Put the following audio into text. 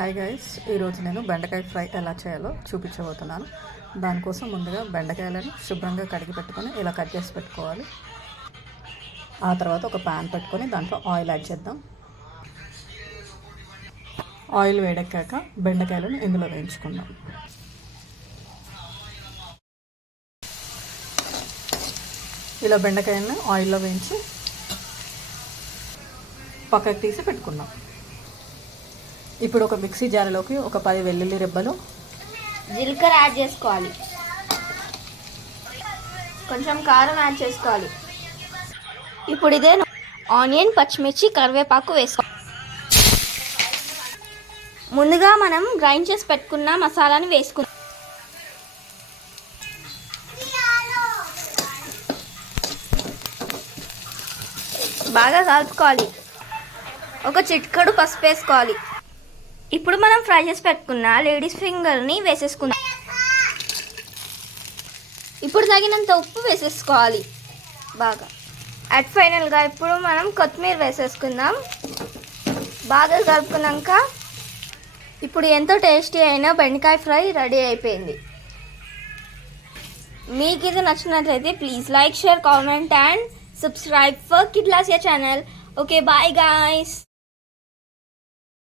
Hi guys, ఈరోజు నేను బెండకాయ ఫ్రై ఎలా చేయాలో చూపించబోతున్నాను. దానికోసం ముందుగా బెండకాయలను శుభ్రంగా కడిగి పెట్టుకొని ఇలా కట్ చేసి పెట్టుకోవాలి. ఆ తర్వాత ఒక ప్యాన్ పెట్టుకొని దాంట్లో ఆయిల్ యాడ్ చేద్దాం. ఆయిల్ వేడెక్కాక బెండకాయలను ఇందులో వేయించుకుందాం. ఇలా బెండకాయలను ఆయిల్లో వేయించి పక్కకు తీసి పెట్టుకుందాం. ఇప్పుడు ఒక మిక్సీ జార్లోకి ఒక 10 వెల్లుల్లి రెబ్బలు, జీలకర్ర యాడ్ చేసుకోవాలి. కొంచెం కారం యాడ్ చేసుకోవాలి. ఇప్పుడు ఇదే ఆనియన్, పచ్చిమిర్చి, కరివేపాకు వేసుకోవాలి. ముందుగా మనం గ్రైండ్ చేసి పెట్టుకున్న మసాలాని వేసుకుందాం. బాగా కలుపుకోవాలి. ఒక చిటికెడు పసుపు వేసుకోవాలి. ఇప్పుడు మనం ఫ్రై చేసి పెట్టుకున్న లేడీస్ ఫింగర్ని వేసేసుకుందాం. ఇప్పుడు తగినంత ఉప్పు వేసేసుకోవాలి బాగా. అట్ ఫైనల్గా ఇప్పుడు మనం కొత్తిమీర వేసేసుకుందాం. బాగా కలుపుకున్నాక ఇప్పుడు ఎంతో టేస్టీ అయిన బెండకాయ ఫ్రై రెడీ అయిపోయింది. మీకు ఇది నచ్చినట్లయితే please like, share, comment and subscribe for Kidlasia channel. Okay, bye guys.